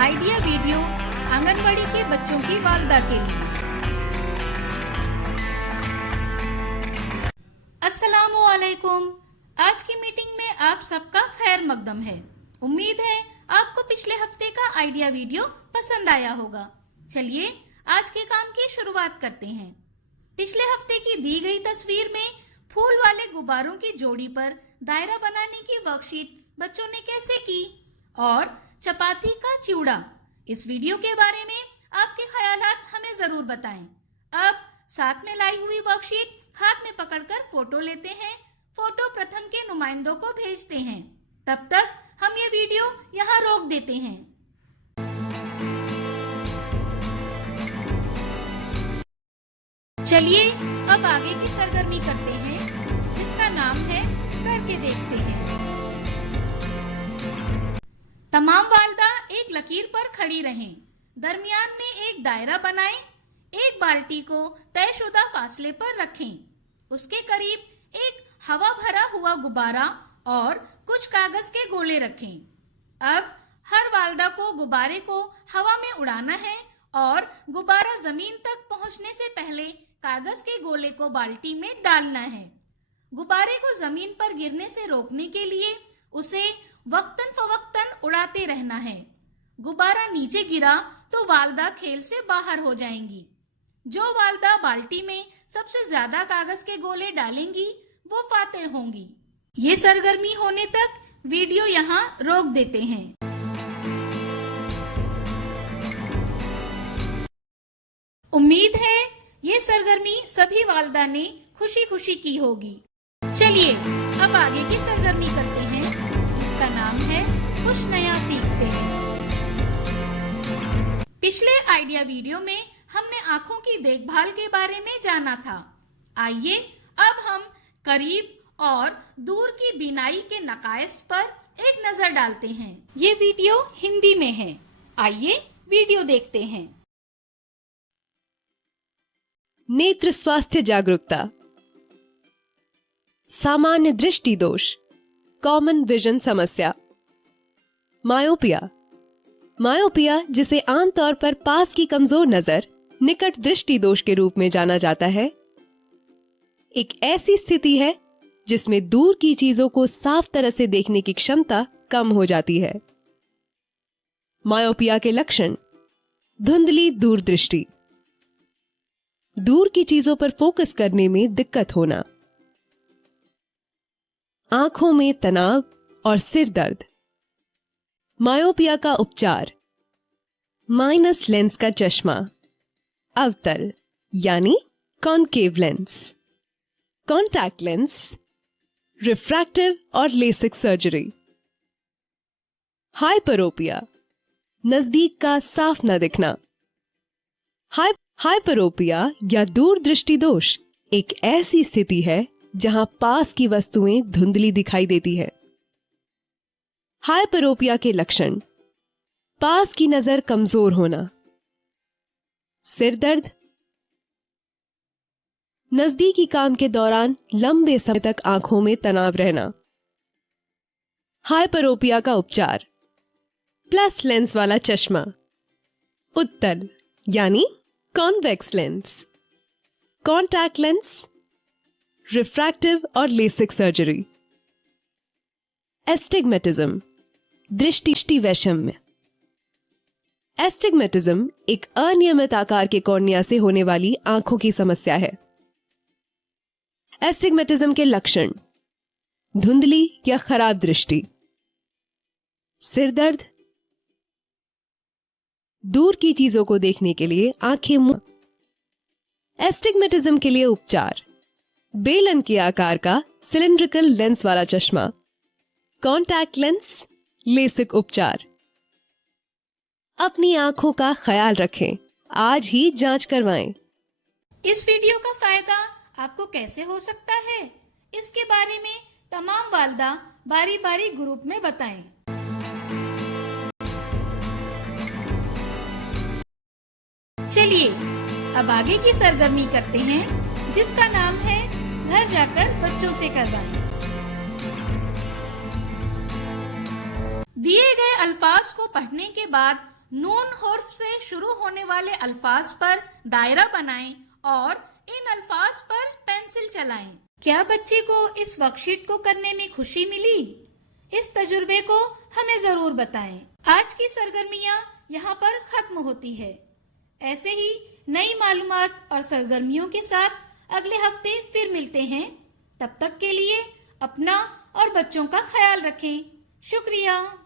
Idea video anganwadi के बच्चों की वालदा के लिए। अस्सलामु अलैकुम। आज की मीटिंग में आप सबका खैर मकदम है। उम्मीद है आपको पिछले हफ्ते का आइडिया वीडियो पसंद आया होगा। चलिए आज के काम की शुरुआत करते हैं। पिछले हफ्ते की दी गई तस्वीर में फूल वाले गुब्बारों की जोड़ी पर दायरा बनाने की वर्कशीट बच्चों ने कैसे की और चपाती का चिवड़ा, इस वीडियो के बारे में आपके ख्यालात हमें जरूर बताएं। अब साथ में लाई हुई वर्कशीट हाथ में पकड़कर फोटो लेते हैं। फोटो प्रथम के नुमाइंदों को भेजते हैं। तब तक हम ये वीडियो यहाँ रोक देते हैं। चलिए अब आगे की सरगर्मी करते हैं, जिसका नाम है करके देखते हैं। तमाम वालदा एक लकीर पर खड़ी रहें। दरमियान में एक दायरा बनाएं। एक बाल्टी को तयशुदा फासले पर रखें। उसके करीब एक हवा भरा हुआ गुब्बारा और कुछ कागज के गोले रखें। अब हर वालदा को गुब्बारे को हवा में उड़ाना है और गुब्बारा जमीन तक पहुंचने से पहले कागज के गोले को बाल्टी में डालना है। गुब्बारे को जमीन पर गिरने से रोकने के लिए उसे वक्तन फवक्तन उड़ाते रहना है। गुब्बारा नीचे गिरा तो वालदा खेल से बाहर हो जाएंगी। जो वालदा बाल्टी में सबसे ज्यादा कागज के गोले डालेंगी वो फातेह होंगी। ये सरगर्मी होने तक वीडियो यहाँ रोक देते हैं। उम्मीद है ये सरगर्मी सभी वालदा ने खुशी खुशी की होगी। चलिए अब आगे की सरगर्मी करते हैं, जिसका नाम है कुछ नया सीखते हैं। पिछले आइडिया वीडियो में हमने आंखों की देखभाल के बारे में जाना था। आइए अब हम करीब और दूर की बीनाई के नकाइस पर एक नजर डालते हैं। ये वीडियो हिंदी में है। आइए वीडियो देखते हैं। नेत्र स्वास्थ्य जागरूकता, सामान्य दृष्टि दोष, कॉमन विजन समस्या, मायोपिया। मायोपिया, जिसे आमतौर पर पास की कमजोर नजर, निकट दृष्टि दोष के रूप में जाना जाता है, एक ऐसी स्थिति है जिसमें दूर की चीजों को साफ तरह से देखने की क्षमता कम हो जाती है। मायोपिया के लक्षण: धुंधली दूरदृष्टि, दूर की चीजों पर फोकस करने में दिक्कत होना, आंखों में तनाव और सिर दर्द। मायोपिया का उपचार: माइनस लेंस का चश्मा, अवतल यानी concave lens, contact lens, refractive और लेसिक सर्जरी। हाइपरोपिया, नजदीक का साफ न दिखना। हाइपरोपिया या दूरदृष्टि दोष एक ऐसी स्थिति है जहां पास की वस्तुएं धुंधली दिखाई देती है। हाइपरोपिया के लक्षण: पास की नजर कमजोर होना, सिर दर्द, नजदीकी काम के दौरान लंबे समय तक आंखों में तनाव रहना। हाइपरोपिया का उपचार: प्लस लेंस वाला चश्मा, उत्तल यानी convex lens, contact lens, refractive और लेसिक सर्जरी। एस्टिग्मेटिज्म, दृष्टि वैषम्य। एस्टिग्मेटिज्म एक अनियमित आकार के कॉर्निया से होने वाली आंखों की समस्या है। एस्टिग्मेटिज्म के लक्षण: धुंधली या खराब दृष्टि, सिर दर्द, दूर की चीजों को देखने के लिए आंखें मुंह। एस्टिग्मेटिज्म के लिए उपचार: बेलन के आकार का सिलिंड्रिकल लेंस वाला चश्मा, कॉन्टैक्ट लेंस, लेसिक उपचार। अपनी आंखों का ख्याल रखें। आज ही जांच करवाएं। इस वीडियो का फायदा आपको कैसे हो सकता है, इसके बारे में तमाम वालदा बारी बारी ग्रुप में बताएं। चलिए अब आगे की सरगर्मी करते हैं, जिसका नाम है घर जाकर बच्चों से करवाएं। दिए गए अल्फाज को पढ़ने के बाद नून हर्फ से शुरू होने वाले अल्फाज पर दायरा बनाएं और इन अल्फाज पर पेंसिल चलाएं। क्या बच्चे को इस वर्कशीट को करने में खुशी मिली? इस तजुर्बे को हमें जरूर बताएं। आज की सरगर्मियां यहाँ पर खत्म होती है। ऐसे ही नई मालूमात और सरगर्मियों के साथ अगले हफ्ते फिर मिलते हैं। तब तक के लिए अपना और बच्चों का ख्याल रखें। शुक्रिया।